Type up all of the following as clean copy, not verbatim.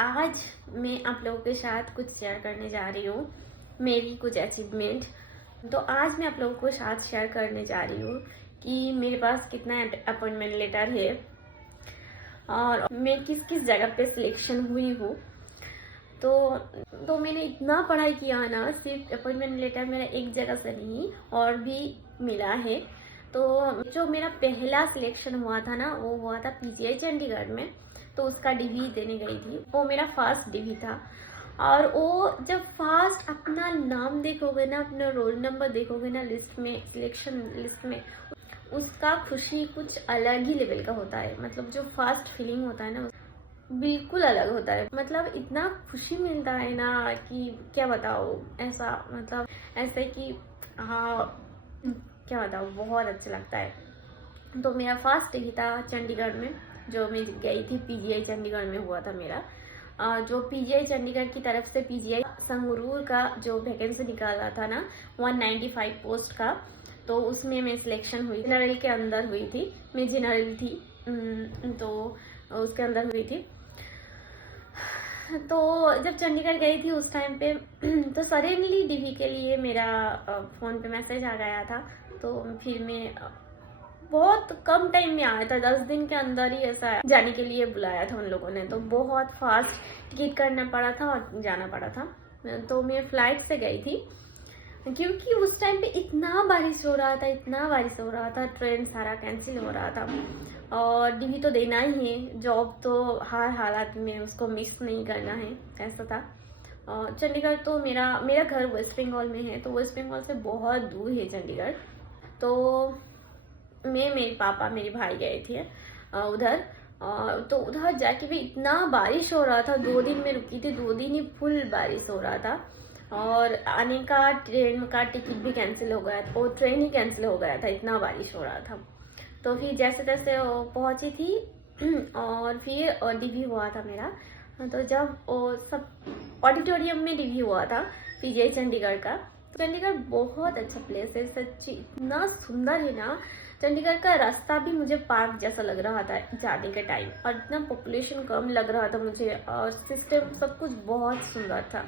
आज मैं आप लोगों के साथ कुछ शेयर करने जा रही हूँ, मेरी कुछ अचीवमेंट। तो आज मैं आप लोगों को साथ शेयर करने जा रही हूँ कि मेरे पास कितना अपॉइंटमेंट लेटर है और मैं किस किस जगह पे सिलेक्शन हुई हूँ। तो मैंने इतना पढ़ाई किया ना, सिर्फ अपॉइंटमेंट लेटर मेरा एक जगह से नहीं और भी मिला है। तो जो मेरा पहला सिलेक्शन हुआ था ना, वो हुआ था पीजीआई चंडीगढ़ में। तो उसका डीवी देने गई थी, वो मेरा फर्स्ट डीवी था। और वो जब फर्स्ट अपना नाम देखोगे ना, अपना रोल नंबर देखोगे ना लिस्ट में, सिलेक्शन लिस्ट में, उसका खुशी कुछ अलग ही लेवल का होता है। मतलब जो फर्स्ट फीलिंग होता है ना, बिल्कुल अलग होता है। मतलब इतना खुशी मिलता है ना कि क्या बताओ। ऐसा मतलब ऐसे कि हाँ, क्या बताओ, बहुत अच्छा लगता है। तो मेरा फर्स्ट डे था चंडीगढ़ में, जो मैं गई थी पीजीआई चंडीगढ़ में हुआ था मेरा। जो पीजीआई चंडीगढ़ की तरफ से पीजीआई संगरूर का जो वैकेंसी निकाला था ना, 195 पोस्ट का, तो उसमें मैं सिलेक्शन हुई। जनरल के अंदर हुई थी, मैं जनरल थी। तो उसके अंदर हुई थी। तो जब चंडीगढ़ गई थी उस टाइम पे तो सडनली डीवी के लिए मेरा फ़ोन पे मैसेज आ गया था। तो फिर मैं बहुत कम टाइम में आया था, 10 दिन के अंदर ही ऐसा जाने के लिए बुलाया था उन लोगों ने। तो बहुत फास्ट टिकट करना पड़ा था और जाना पड़ा था। तो मैं फ्लाइट से गई थी, क्योंकि उस टाइम पे इतना बारिश हो रहा था, इतना बारिश हो रहा था, ट्रेन सारा कैंसिल हो रहा था। और डीवी तो देना ही है, जॉब तो हर हालात में उसको मिस नहीं करना है, ऐसा था। और चंडीगढ़ तो मेरा मेरा घर वेस्ट बंगाल में है, तो वेस्ट बंगाल से बहुत दूर है चंडीगढ़। तो मैं, मेरे पापा, मेरे भाई गए थे उधर। तो उधर जाके भी इतना बारिश हो रहा था। 2 दिन में रुकी थी, 2 दिन ही फुल बारिश हो रहा था। और आने का ट्रेन का टिकट भी कैंसिल हो गया था, और ट्रेन ही कैंसिल हो गया था, इतना बारिश हो रहा था। तो फिर जैसे तैसे पहुंची थी और फिर डीवी हुआ था मेरा। तो जब सब ऑडिटोरियम में डीवी हुआ था पीजीआई चंडीगढ़ का। तो चंडीगढ़ बहुत अच्छा प्लेस है, सच्ची इतना सुंदर है ना। चंडीगढ़ का रास्ता भी मुझे पार्क जैसा लग रहा था जाने के टाइम, और इतना पॉपुलेशन कम लग रहा था मुझे, और सिस्टम सब कुछ बहुत सुंदर था।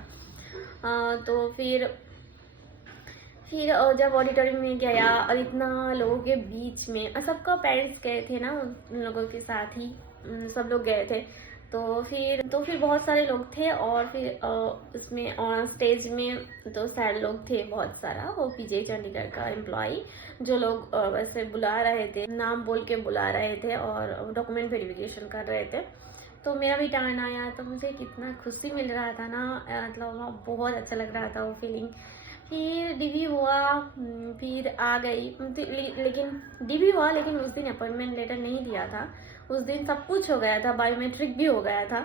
तो फिर जब ऑडिटोरियम में गया और इतना लोगों के बीच में, सबका पेरेंट्स गए थे ना उन लोगों के साथ ही, सब लोग गए थे। तो फिर बहुत सारे लोग थे। और फिर उसमें ऑन स्टेज में तो सर लोग थे बहुत सारा, वो पीजीआई चंडीगढ़ का एम्प्लॉय, जो लोग वैसे बुला रहे थे, नाम बोल के बुला रहे थे और डॉक्यूमेंट वेरिफिकेशन कर रहे थे। तो मेरा भी टर्न आया, तो मुझे कितना खुशी मिल रहा था ना, मतलब बहुत अच्छा लग रहा था वो फीलिंग। फिर डीवी हुआ, फिर आ गई। लेकिन डीवी हुआ, लेकिन उस दिन अपॉइंटमेंट लेटर नहीं दिया था। उस दिन सब कुछ हो गया था, बायोमेट्रिक भी हो गया था,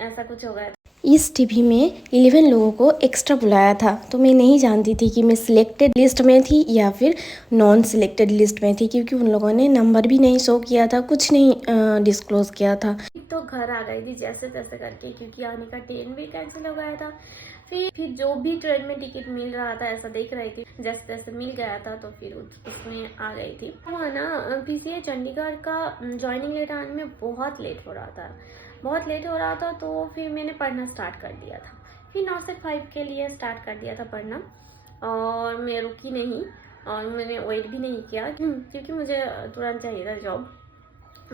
ऐसा कुछ हो गया था। इस टीवी में 11 लोगों को एक्स्ट्रा बुलाया था, तो मैं नहीं जानती थी कि मैं सिलेक्टेड लिस्ट में थी या फिर नॉन सिलेक्टेड लिस्ट में थी, क्योंकि उन लोगों ने नंबर भी नहीं शो किया था, कुछ नहीं डिस्क्लोज किया था। तो घर आ गई थी जैसे तैसे करके, क्योंकि आने का ट्रेन भी कैंसिल हो गया था। फिर जो भी ट्रेन में टिकट मिल रहा था, ऐसा देख रही थी, जैसे तैसे मिल गया था, तो फिर उसमें आ गई थी। वहाँ ना पीसीआई चंडीगढ़ का ज्वाइनिंग लेटर आने में बहुत लेट हो रहा था, बहुत लेट हो रहा था। तो फिर मैंने पढ़ना स्टार्ट कर दिया था। फिर 9 से 5 के लिए स्टार्ट कर दिया था पढ़ना, और मैं रुकी नहीं और मैंने वेट भी नहीं किया, क्योंकि मुझे तुरंत चाहिए था जॉब।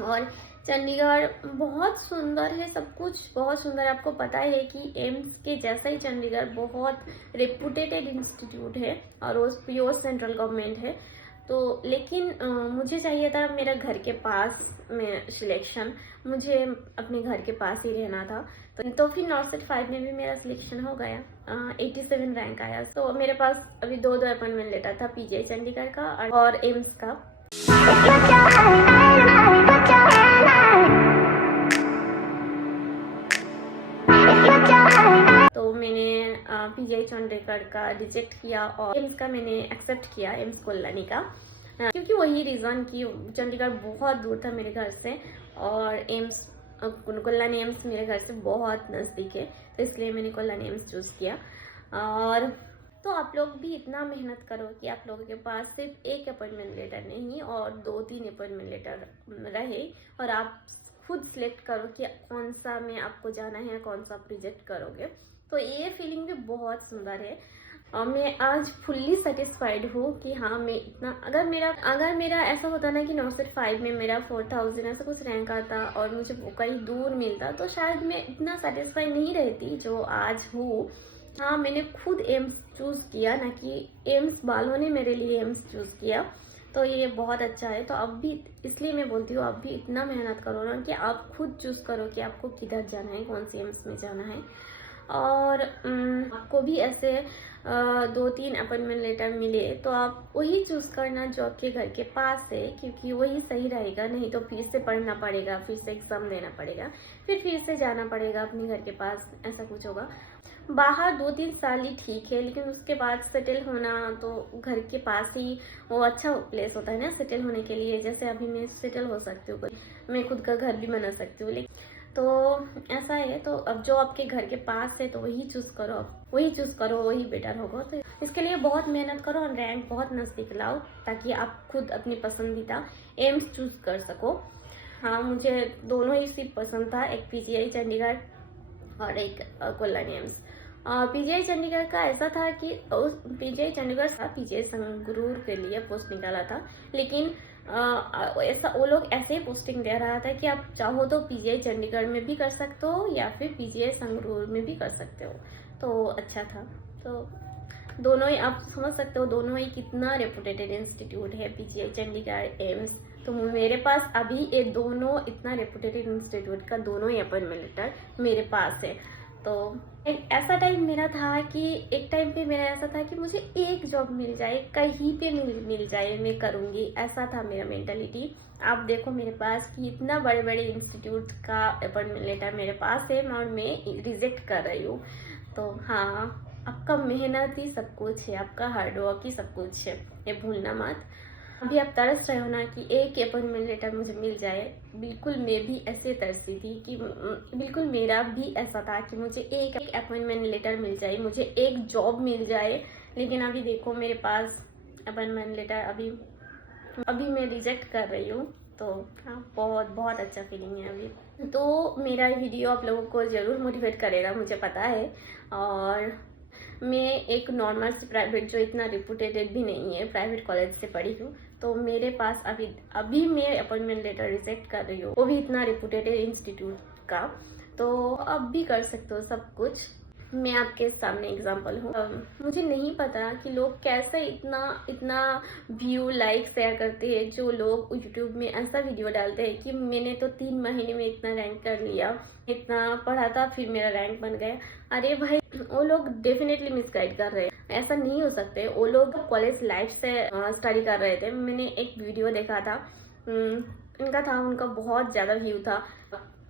और चंडीगढ़ बहुत सुंदर है, सब कुछ बहुत सुंदर है। आपको पता है कि एम्स के जैसा ही चंडीगढ़ बहुत रेपुटेटेड इंस्टीट्यूट है, और वो प्योर सेंट्रल गवर्नमेंट है। तो लेकिन मुझे चाहिए था मेरा घर के पास में सिलेक्शन, मुझे अपने घर के पास ही रहना था। तो फिर नॉर्थ 5 में भी मेरा सिलेक्शन हो गया, 87 रैंक आया। तो मेरे पास अभी दो अपॉइंटमेंट लेटर था, पीजीआई चंडीगढ़ का और एम्स का। तो मैंने पीजीआई चंडीगढ़ का रिजेक्ट किया और एम्स का मैंने एक्सेप्ट किया, एम्स कोल्हानी का। क्योंकि वही रीज़न कि चंडीगढ़ बहुत दूर था मेरे घर से, और एम्स कोल्हानी एम्स मेरे घर से बहुत नज़दीक है, तो इसलिए मैंने कोल्हानी एम्स चूज़ किया। और तो आप लोग भी इतना मेहनत करो कि आप लोगों के पास सिर्फ एक अपॉइंटमेंट लेटर नहीं और 2-3 अपॉइंटमेंट लेटर रहे, और आप खुद सिलेक्ट करो कि कौन सा में आपको जाना है, कौन सा आप रिजेक्ट करोगे। तो ये फीलिंग भी बहुत सुंदर है और मैं आज फुल्ली सेटिस्फाइड हूँ कि हाँ मैं इतना, अगर मेरा ऐसा होता ना कि 905 में मेरा 4000 ऐसा कुछ रैंक आता और मुझे वो कहीं दूर मिलता तो शायद मैं इतना सेटिस्फाई नहीं रहती जो आज हूँ। हाँ, मैंने खुद एम्स चूज़ किया, ना कि एम्स वालों ने मेरे लिए एम्स चूज़ किया, तो ये बहुत अच्छा है। तो अब भी इसलिए मैं बोलती हूँ आप भी इतना मेहनत करो ना कि आप खुद चूज़ करो कि आपको किधर जाना है, कौन सी एम्स में जाना है। और आपको भी ऐसे 2-3 अपॉइंटमेंट लेटर मिले तो आप वही चूज़ करना जो आपके घर के पास है, क्योंकि वही सही रहेगा। नहीं तो फिर से पढ़ना पड़ेगा, फिर से एग्ज़ाम देना पड़ेगा, फिर से जाना पड़ेगा अपने घर के पास, ऐसा कुछ होगा। बाहर 2-3 साल ही ठीक है, लेकिन उसके बाद सेटल होना तो घर के पास ही वो अच्छा प्लेस होता है ना सेटल होने के लिए। जैसे अभी मैं सेटल हो सकती हूँ, मैं खुद का घर भी बना सकती हूँ, लेकिन तो ऐसा है। तो अब जो आपके घर के पास है तो वही चूज़ करो, वही बेटर होगा। तो इसके लिए बहुत मेहनत करो और रैंक बहुत नज़दीक लाओ ताकि आप खुद अपनी पसंदीदा एम्स चूज़ कर सको। हाँ, मुझे दोनों ही सीट पसंद था, एक PGI चंडीगढ़ और एक कल्याण एम्स। PGI चंडीगढ़ का ऐसा था कि उस PGI चंडीगढ़ था, PGI संगरूर के लिए पोस्ट निकाला था, लेकिन ऐसा वो लोग ऐसे ही पोस्टिंग दे रहा था कि आप चाहो तो PGI चंडीगढ़ में भी कर सकते हो या फिर PGI संगरूर में भी कर सकते हो। तो अच्छा था। तो दोनों ही आप समझ सकते हो, दोनों ही कितना रेपुटेटेड इंस्टीट्यूट है, PGI चंडीगढ़, एम्स। तो मेरे पास अभी ये दोनों इतना रेपुटेटेड इंस्टीट्यूट का दोनों ही अपॉइंटमेंट लेटर मेरे पास है। तो एक ऐसा टाइम मेरा था कि एक टाइम पे मेरा ऐसा था कि मुझे एक जॉब मिल जाए, कहीं पे मिल जाए, मैं करूँगी, ऐसा था मेरा मेंटालिटी। आप देखो मेरे पास कि इतना बड़े बड़े इंस्टीट्यूट का अपॉइंटमेंट लेटर मेरे पास है और मैं रिजेक्ट कर रही हूँ। तो हाँ, आपका मेहनत ही सब कुछ है, आपका हार्डवर्क ही सब कुछ है, ये भूलना मत। अभी आप तरस रहे हो ना कि एक अपॉइंटमेंट लेटर मुझे मिल जाए, बिल्कुल मैं भी ऐसे तरसी थी कि बिल्कुल मेरा भी ऐसा था कि मुझे एक अपॉइंटमेंट लेटर मिल जाए, मुझे एक जॉब मिल जाए। लेकिन अभी देखो मेरे पास अपॉइंटमेंट लेटर अभी मैं रिजेक्ट कर रही हूँ। तो हाँ, बहुत बहुत अच्छा फीलिंग है अभी। तो मेरा वीडियो आप लोगों को ज़रूर मोटिवेट करेगा, मुझे पता है। और मैं एक नॉर्मल से प्राइवेट, जो इतना रिपुटेटेड भी नहीं है, प्राइवेट कॉलेज से पढ़ी हूँ। तो मेरे पास अभी मैं अपॉइंटमेंट लेटर रिजेक्ट कर रही हूँ, वो भी इतना रिपुटेटेड इंस्टीट्यूट का। तो अब भी कर सकते हो सब कुछ। मैं आपके सामने एग्जांपल हूँ। मुझे नहीं पता कि लोग कैसे इतना व्यू लाइक शेयर करते हैं। जो लोग यूट्यूब में ऐसा वीडियो डालते हैं कि मैंने तो 3 महीने में इतना रैंक कर लिया, इतना पढ़ा था फिर मेरा रैंक बन गया। अरे भाई, वो लोग डेफिनेटली मिसगाइड कर रहे हैं, ऐसा नहीं हो सकते। वो लोग कॉलेज लाइफ से स्टडी कर रहे थे। मैंने एक वीडियो देखा था, उनका बहुत ज़्यादा व्यू था,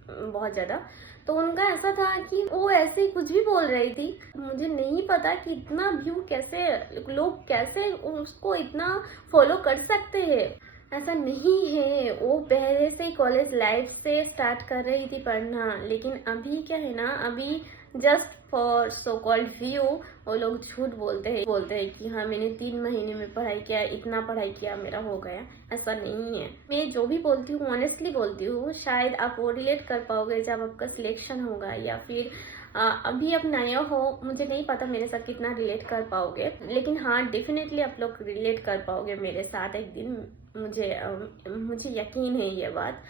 बहुत ज़्यादा। तो उनका ऐसा था कि वो ऐसे ही कुछ भी बोल रही थी। मुझे नहीं पता कि इतना व्यू कैसे लोग कैसे उसको इतना फॉलो कर सकते हैं। ऐसा नहीं है, वो पहले से ही कॉलेज लाइफ से स्टार्ट कर रही थी पढ़ना। लेकिन अभी क्या है ना, अभी just for so called view वो लोग झूठ बोलते हैं कि हाँ मैंने 3 महीने में पढ़ाई किया, इतना पढ़ाई किया, मेरा हो गया। ऐसा नहीं है। मैं जो भी बोलती हूँ ऑनेस्टली बोलती हूँ। शायद आप वो रिलेट कर पाओगे जब आपका सिलेक्शन होगा, या फिर अभी आप नया हो, मुझे नहीं पता मेरे साथ कितना रिलेट कर पाओगे, लेकिन हाँ डेफिनेटली आप लोग रिलेट कर पाओगे मेरे साथ एक दिन। मुझे यकीन है ये बात।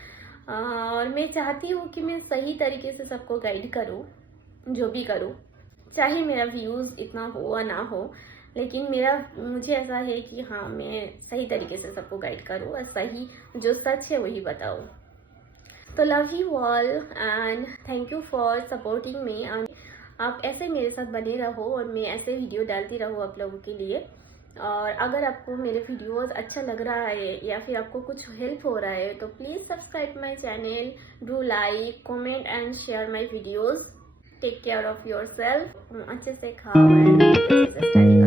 और मैं चाहती हूँ कि मैं सही तरीके से सबको गाइड करूँ, जो भी करूँ, चाहे मेरा व्यूज़ इतना हो या ना हो, लेकिन मुझे ऐसा है कि हाँ मैं सही तरीके से सबको गाइड करूँ और सही जो सच है वही बताऊँ। तो love you all and thank you for supporting me. And आप ऐसे मेरे साथ बने रहो और मैं ऐसे वीडियो डालती रहूँ आप लोगों के लिए। और अगर आपको मेरे वीडियोस अच्छा लग रहा है या फिर आपको कुछ हेल्प हो रहा है तो please subscribe my channel, do like, comment and share my videos. Take care of your self. अच्छे से खाओ एंड अच्छे से स्टडी